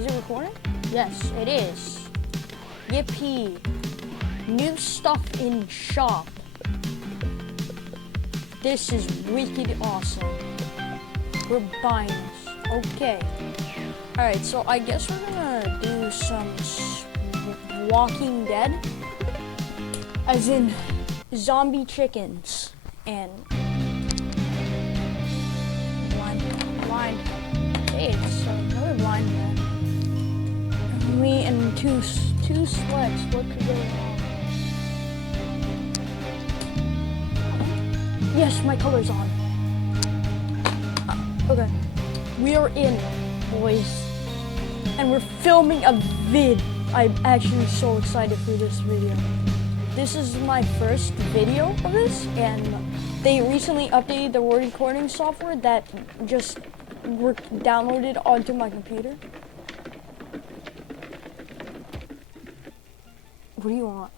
Is it recording? Yes, it is. Yippee. New stuff in shop. This is wicked awesome. We're buying this. Okay. Alright, so I guess we're gonna do some Walking Dead. As in zombie chickens. And blind. Hey, it's another blind man. Me and two slugs. What could go wrong? Yes, my color's on. Okay. We are in, boys. And we're filming a vid. I'm actually so excited for this video. This is my first video of this, and they recently updated the recording software that just downloaded onto my computer. What do you want?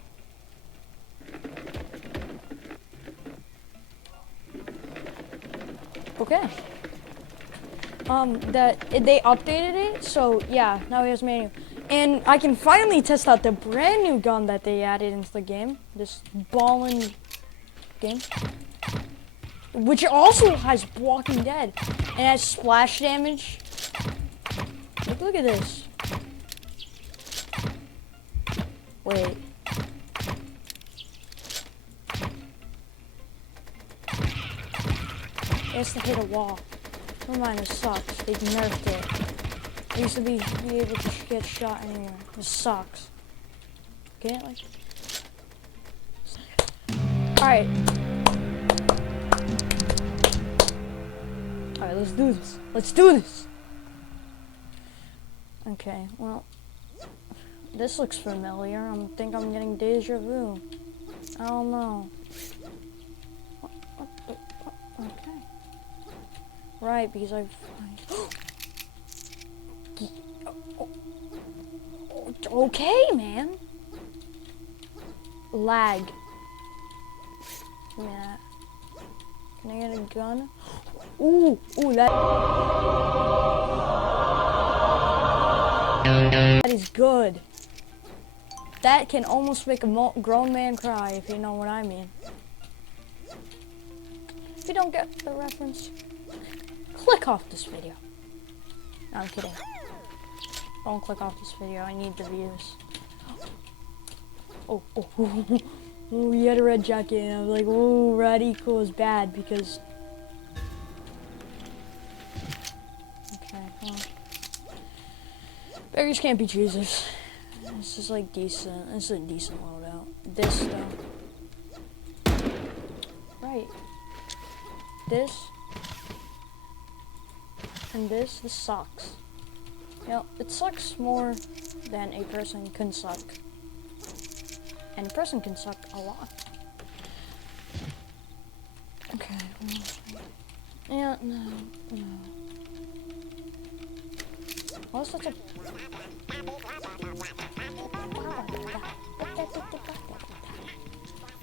Okay. That they updated it, so yeah, now he has menu. And I can finally test out the brand new gun that they added into the game. This ballin' game. Which also has Walking Dead. And has splash damage. Look at this. Wait. It has to hit a wall. Never mind, it sucks. They nerfed it. I used to be able to get shot anywhere. This sucks. Get it? Like. Alright. Alright, let's do this. Let's do this! Okay, well. This looks familiar. I think I'm getting deja vu. I don't know. Okay. Right, because I've... Okay, man. Lag. Yeah. Can I get a gun? Ooh, that is good. That can almost make a grown man cry, if you know what I mean. If you don't get the reference, click off this video. No, I'm kidding. Don't click off this video. I need the views. Oh, he had a red jacket, and I was like, oh, red equals bad because. Okay, well. Beggars can't be choosers. This is like decent. This is a decent loadout. This though. Right. This. And this sucks. You know, it sucks more than a person can suck. And a person can suck a lot. Okay, well, yeah, no. What's such a...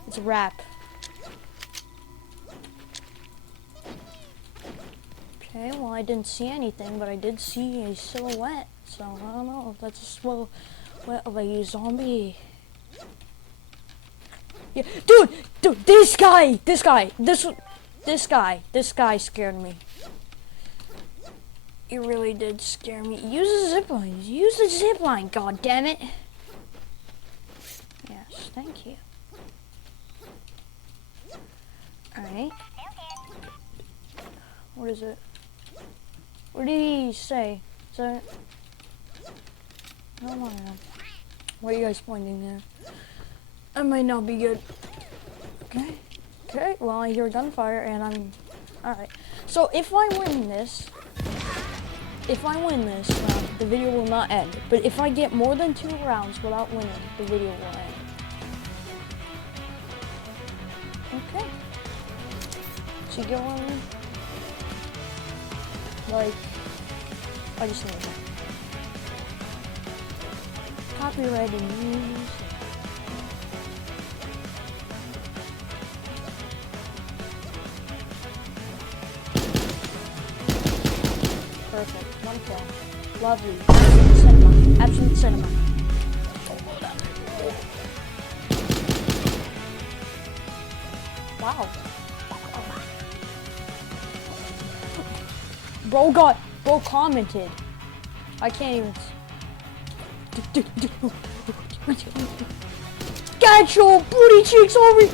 It's a rap. Okay, well, I didn't see anything, but I did see a silhouette, so I don't know if that's a silhouette of a zombie. Yeah, dude, this guy scared me. He really did scare me. Use the zipline, god damn it. Yes, thank you. Alright. What is it? What did he say? Is that... I don't know. What are you guys pointing there? That might not be good. Okay, well, I hear gunfire and I'm... Alright. So if I win this, the video will not end. But if I get more than 2 rounds without winning, the video will end. Okay. So you get one? Like, I just need that. Copyrighted news. Perfect. One kill. Lovely. Absolute cinema. Absolute cinema. Wow. Bro commented. I can't even. Get your booty cheeks over.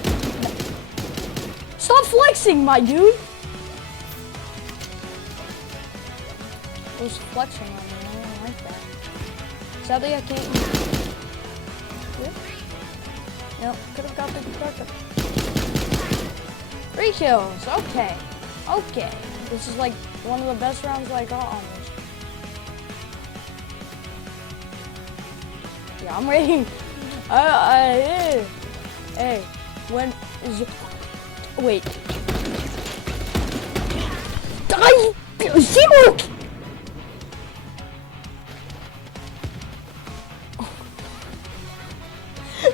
Stop flexing, my dude. It was flexing on me. I don't like that. Sadly, I can't. Nope, could have got the backup. 3 kills. Okay. Okay. This is like one of the best rounds I got on this. Yeah, I'm ready. Hey, when is it? Wait. Die! Zero!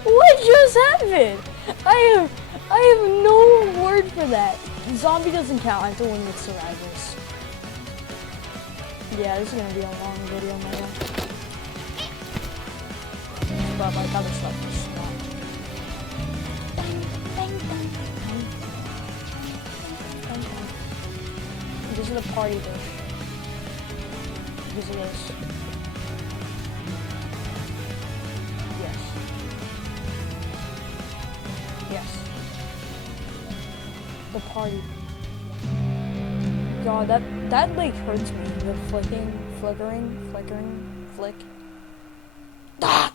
What just happened? I have no word for that. Zombie doesn't count. I have to win with survivors. Yeah, this is gonna be a long video, man. But like other stuff is not. This is the party though. This is this. Yes. Yes. The party. God, that like hurts me. The flickering, flick. Ah!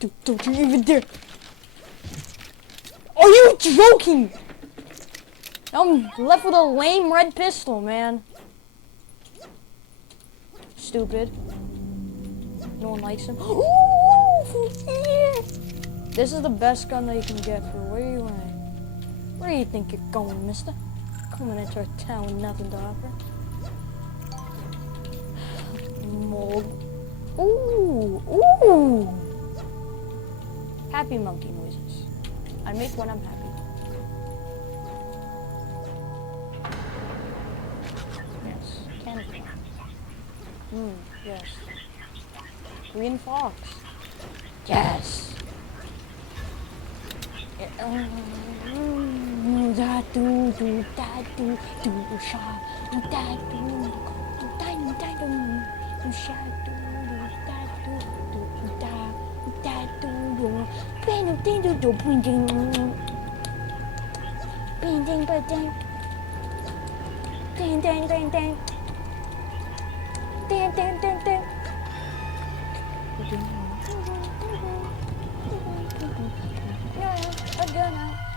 Dude, don't you even dare! Are you joking? I'm left with a lame red pistol, man. Stupid. No one likes him. Ooh, yeah. This is the best gun that you can get for where you at. Where do you think you're going, mister? Coming into a town with nothing to offer. Mold. Ooh. Happy monkey noises. I make when I'm happy. Yes. Candy. Yes. Green fox. Yes.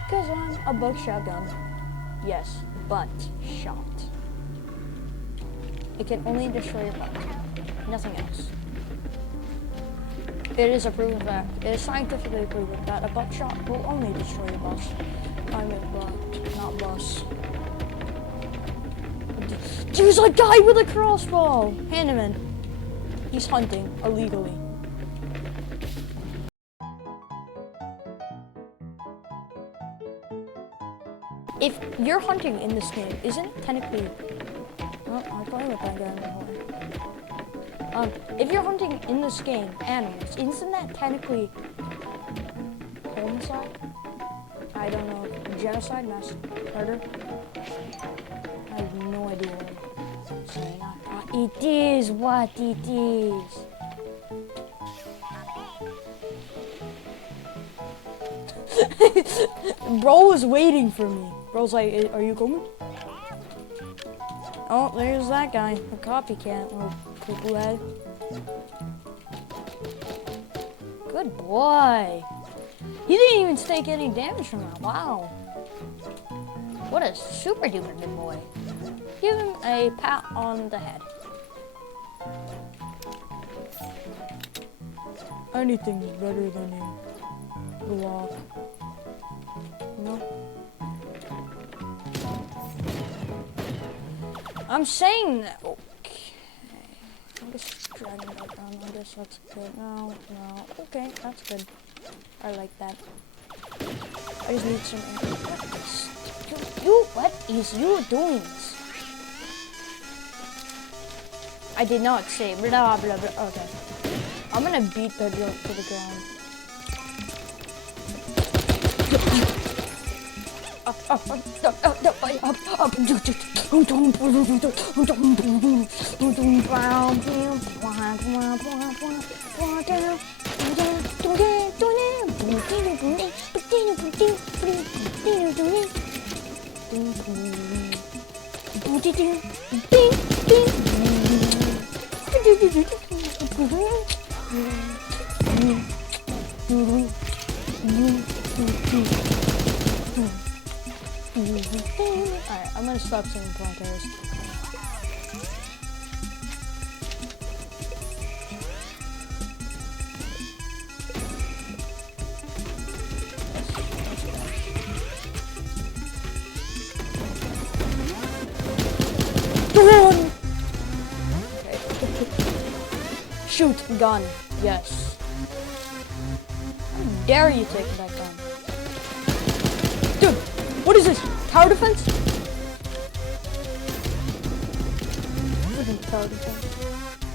Cause I'm a buckshot gun. Yes, butt shot. It can only destroy your butt. Nothing else. It is a proven fact. It is scientifically proven that a buckshot will only destroy your bus. I mean butt, not bus. There's a guy with a crossbow! Hand him in. He's hunting illegally. If you're hunting in this game, isn't it technically... Oh, I'm playing with that guy before. If you're hunting in this game, animals, isn't that technically... homicide? I don't know. Genocide? Mass murder? I have no idea what I'm saying. It is what it is. Bro was waiting for me. Bro's like, are you coming? Oh, there's that guy. A copycat, little cuckoo head. Good boy. He didn't even take any damage from that. Wow. What a super duper good boy. Give him a pat on the head. Anything's better than a Glock. No. I'm saying that. Okay. I'm just dragging that down. I guess that's good. No. Okay, that's good. I like that. I just need some. What is you doing? I did not say blah blah blah. Okay. I'm gonna beat the joke to the ground. Alright, I'm gonna stop saying podcast. Run! Shoot, gun. Yes. How dare you take that gun? Dude, what is this? Tower defense? Freaking tower defense.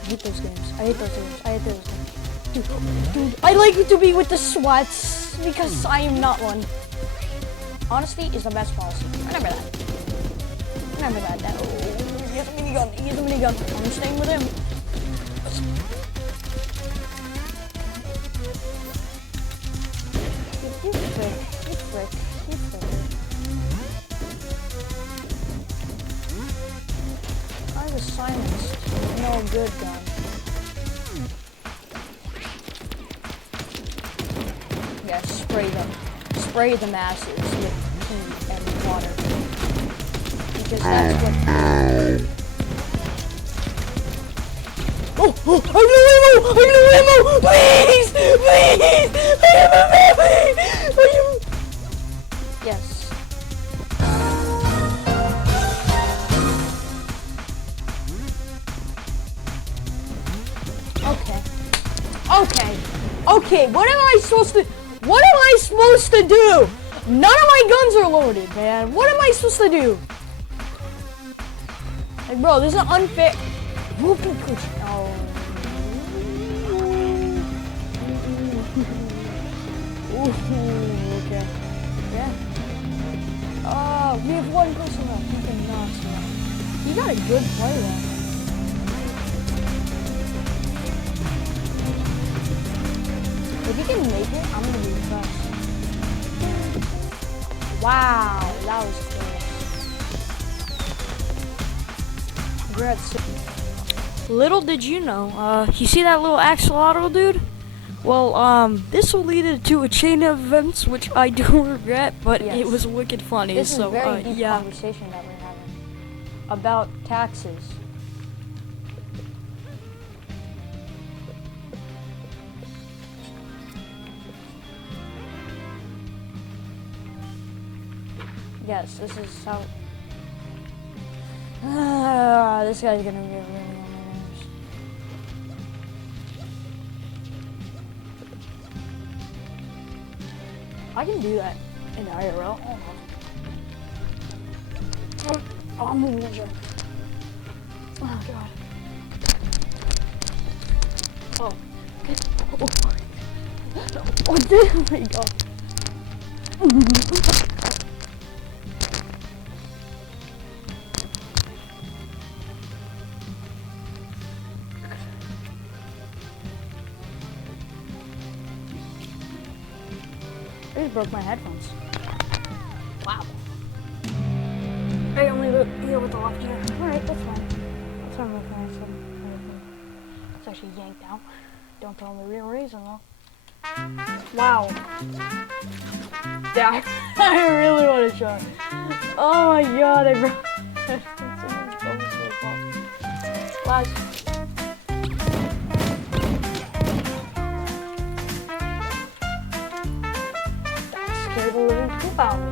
I hate those games. I hate those games. I hate those games. Dude, I like to be with the SWATs because I am not one. Honesty is the best policy. Remember that. Remember that. Oh, he has a minigun. He has a minigun. I'm staying with him. You frick. You frick. You frick. I was silenced. No good gun. Yeah, spray them. Spray the masses with pee and water. Because that's what... Oh, I have no ammo! Please! Please! I have a Yes. Okay, what am I supposed to do? None of my guns are loaded, man. What am I supposed to do? Like, bro, this is unfair. Whoopee cushion. Oh. Ooh, okay. Yeah. We have one person left. You cannot see that. You got a good play there. If you can make it, I'm gonna be impressed. Wow, that was cool. Congrats. Little did you know, you see that little axolotl dude? Well, this will lead to a chain of events, which I do regret, but yes. It was wicked funny. This is so, a very deep yeah. conversation that we're having about taxes. Yes, this is how... this guy's gonna be really on my nerves. I can do that in IRL. Oh, I'm moving the jump. Oh, God. Oh. Oh, there we go. I just broke my headphones. Wow. I only look here with the left ear. Alright, that's fine. That's fine, my friend. It's actually yanked out. Don't tell me the real reason, though. Wow. Yeah, I really want to show. Oh my god, I broke my headphones. Last. Scared the living poop out of me.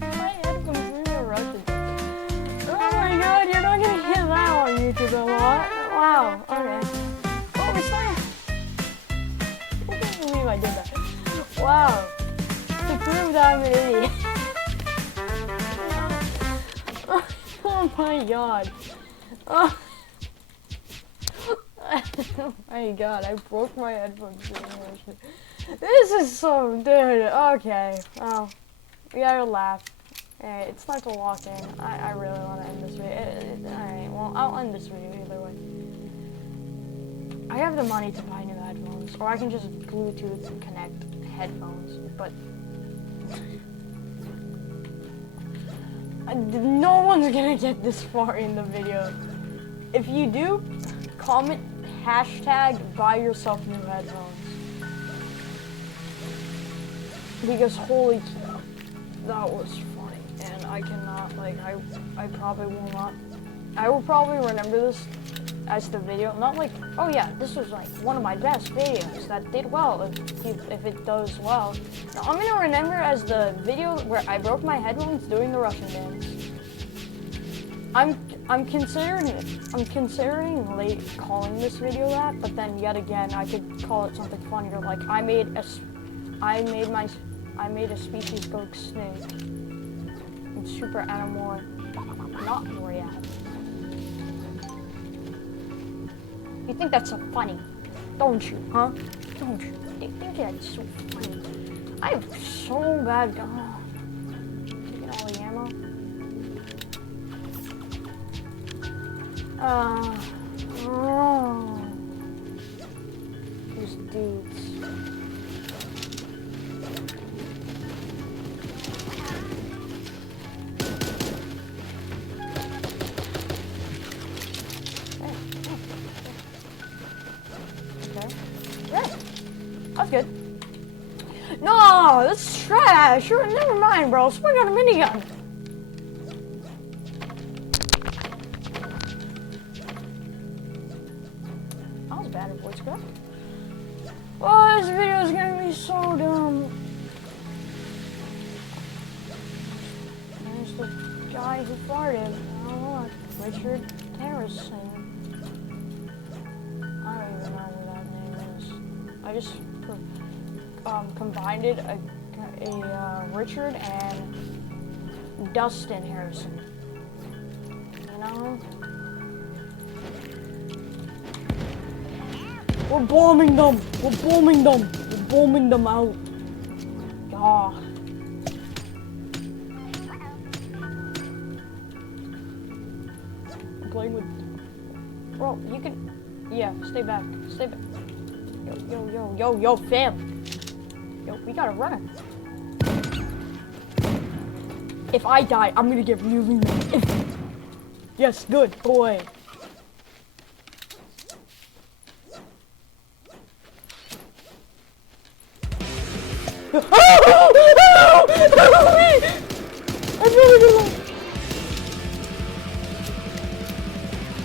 My headphones really are rushing. Oh my god, you're not Wow, okay. Oh, we're starting. I can't believe I did that. Wow. To prove that I'm an idiot. Oh my god. Oh. Oh my god, I broke my headphones. This is so, dude. Okay. Oh, we gotta laugh. Alright, it's time to walk in. I really want to end this video. Alright, well, I'll end this video either way. I have the money to buy new headphones, or I can just Bluetooth connect headphones, but no one's gonna get this far in the video. If you do, comment hashtag buy yourself new headphones. Because holy cow, that was funny, and I cannot, like, I probably will not, I will probably remember this as the video, not like, oh yeah, this was like one of my best videos that did well, if it does well. No, I'm gonna remember as the video where I broke my headphones doing the Russian dance. I'm considering late calling this video that, but then yet again I could call it something funnier, like I made a species go extinct in Super Animal, not Royale. You think that's so funny, don't you, huh? Don't you? You think that's so funny? I have so bad gun. Taking all the ammo. Oh. These dudes. That's good. No, that's trash. Never mind, bro. Swing on a minigun. That was bad in voice crack. Oh, this video is gonna be so dumb. There's the guy who farted. I don't know, Richard Harrison. I don't even know what that name is. I just combined it a Richard and Dustin Harrison. You know? We're bombing them! We're bombing them! We're bombing them out! Ah. I'm playing with... Bro, you can... Yeah, stay back. Stay back. Yo, fam! Yo, we gotta run. If I die, I'm gonna get really mad. Yes, good boy.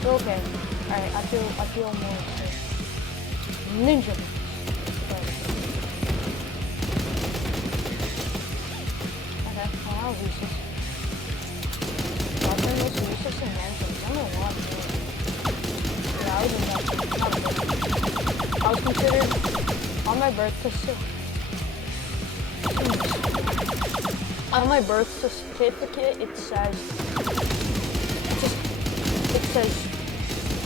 Okay. Alright, I feel more safe. Ninja. I'll use this. I'll turn this useless enhancements. I'm gonna want more. Yeah, I was in that. I was considered on my birth certificate. It says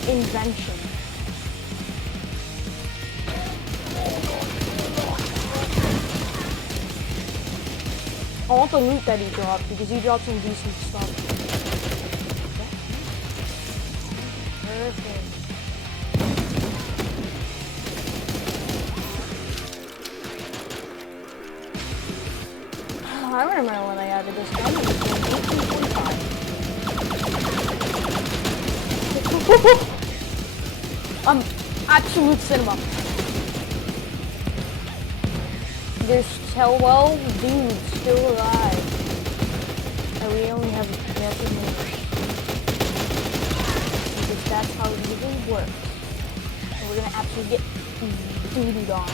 invention. I want the loot that he dropped because he dropped some decent stuff. Perfect. I remember when I added this gun. It was in 1845. Absolute cinema. There's 12 dudes still alive. And we only have 11 minutes. Because that's how it really works. And we're gonna actually get dooted on.